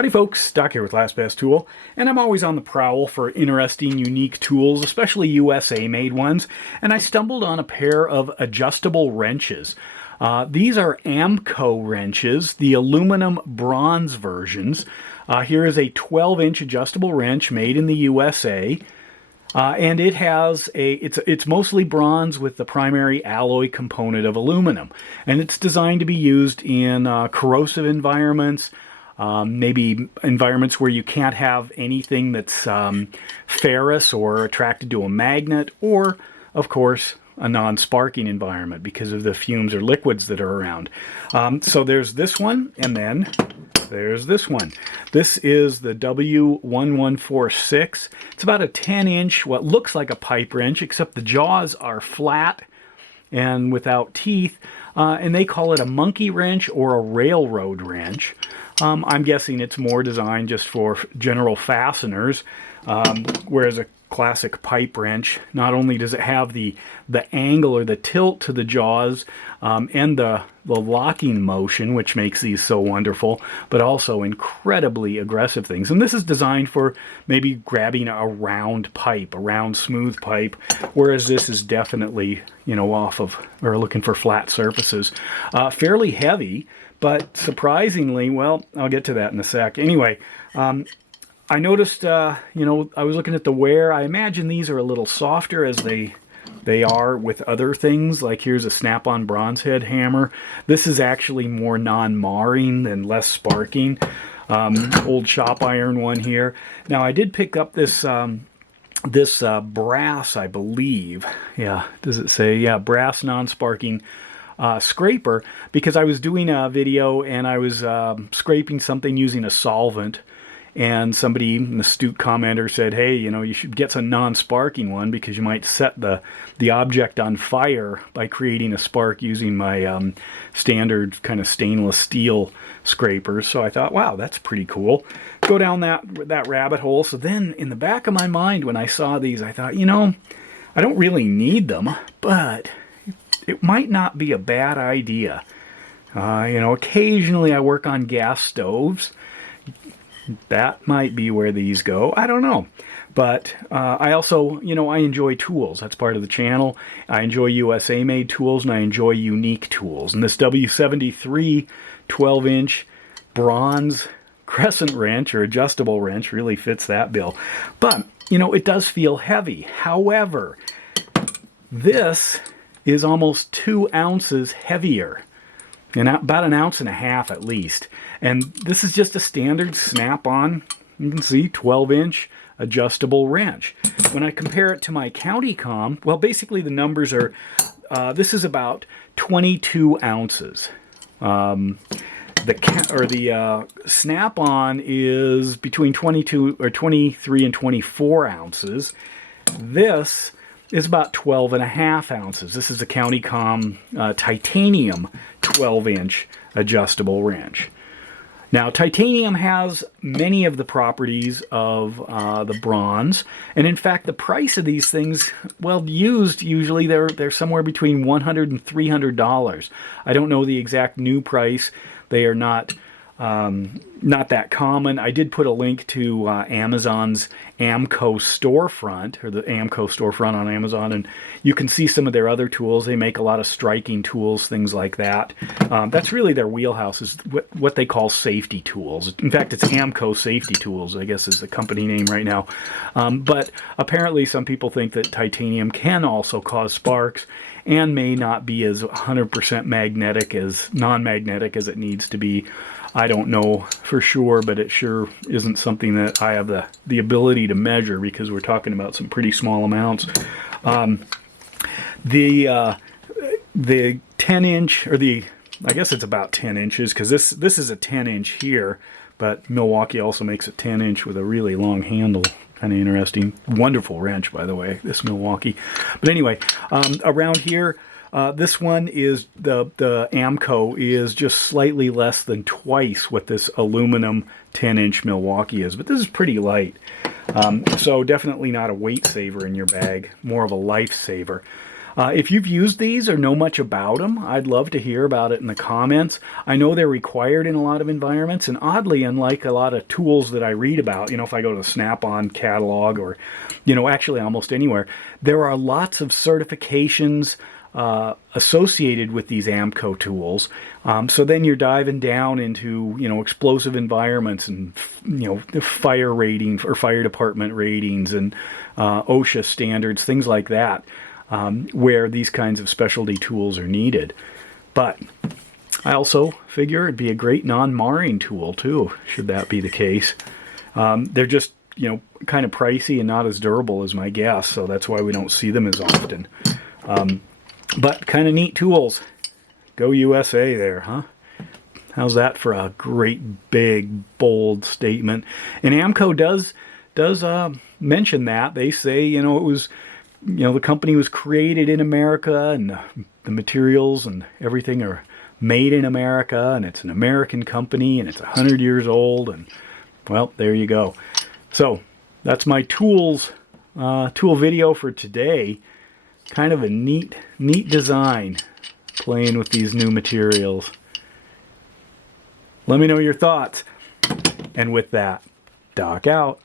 Howdy folks, Doc here with Last Best Tool, and I'm always on the prowl for interesting, unique tools, especially USA made ones, and I stumbled on a pair of adjustable wrenches. These are Amco wrenches, the aluminum bronze versions. Here is a 12-inch adjustable wrench made in the USA. And it has it's mostly bronze with the primary alloy component of aluminum. And it's designed to be used in corrosive environments, maybe environments where you can't have anything that's ferrous or attracted to a magnet, or, of course, a non-sparking environment because of the fumes or liquids that are around. So there's this one, and then there's this one. This is the W1146. It's about a 10-inch, what looks like a pipe wrench, except the jaws are flat and without teeth, and they call it a monkey wrench or a railroad wrench. I'm guessing it's more designed just for general fasteners, whereas a classic pipe wrench, not only does it have the angle or the tilt to the jaws and the locking motion, which makes these so wonderful, but also incredibly aggressive things. And this is designed for maybe grabbing a round pipe, a round smooth pipe, whereas this is definitely, you know, off of, or looking for flat surfaces. Fairly heavy, but surprisingly, well, I'll get to that in a sec. Anyway, I noticed, you know, I was looking at the wear. I imagine these are a little softer as they are with other things. Like here's a snap-on bronze head hammer. This is actually more non-marring and less sparking. Old shop iron one here. Now I did pick up this this brass, I believe. Yeah, does it say? Yeah, brass non-sparking scraper, because I was doing a video and I was scraping something using a solvent. And somebody, an astute commenter, said, hey, you know, you should get some non-sparking one because you might set the object on fire by creating a spark using my standard kind of stainless steel scrapers. So I thought, wow, that's pretty cool. Go down that rabbit hole. So then in the back of my mind when I saw these, I thought, you know, I don't really need them, but it might not be a bad idea. You know, occasionally I work on gas stoves. That might be where these go. I don't know. But I also, you know, I enjoy tools. That's part of the channel. I enjoy USA-made tools, and I enjoy unique tools. And this W73 12-inch bronze crescent wrench or adjustable wrench really fits that bill. But, you know, it does feel heavy. However, this is almost 2 ounces heavier. And about 1.5 ounces at least. And this is just a standard snap-on, you can see, 12-inch adjustable wrench. When I compare it to my County Com, well, basically the numbers are, this is about 22 ounces. The snap-on is between 23 and 24 ounces. This is about 12.5 ounces. This is a County Com titanium 12-inch adjustable wrench. Now, titanium has many of the properties of the bronze, and in fact, the price of these things, well, used usually they're somewhere between $100 and $300. I don't know the exact new price. They are not that common. I did put a link to Amazon's Amco storefront, or the Amco storefront on Amazon, and you can see some of their other tools. They make a lot of striking tools, things like that. That's really their wheelhouse, is what they call safety tools. In fact, it's Amco Safety Tools, I guess is the company name right now. But apparently some people think that titanium can also cause sparks and may not be as 100% magnetic as non-magnetic as it needs to be. I don't know for sure, but it sure isn't something that I have the ability to measure because we're talking about some pretty small amounts. The 10-inch, or I guess it's about 10 inches, because this is a 10-inch here, but Milwaukee also makes a 10-inch with a really long handle. Kind of interesting. Wonderful wrench, by the way, this Milwaukee. But anyway, around here, this one is, the Amco is just slightly less than twice what this aluminum 10-inch Milwaukee is, but this is pretty light. So definitely not a weight saver in your bag, more of a life saver. If you've used these or know much about them, I'd love to hear about it in the comments. I know they're required in a lot of environments, and oddly, unlike a lot of tools that I read about, if I go to the Snap-on catalog or, actually almost anywhere, there are lots of certifications associated with these AMPCO tools. So then you're diving down into, explosive environments and, fire rating or fire department ratings and OSHA standards, things like that. Where these kinds of specialty tools are needed. But I also figure it'd be a great non-marring tool too, should that be the case. They're just, kind of pricey and not as durable as my guess, so that's why we don't see them as often. But kind of neat tools. Go USA there, huh? How's that for a great, big, bold statement? And AMCO does mention that. They say, it was... the company was created in America, and the materials and everything are made in America, and it's an American company, and it's 100 years old, and, well, there you go. So, that's my tool video for today. Kind of a neat design, playing with these new materials. Let me know your thoughts. And with that, Doc out.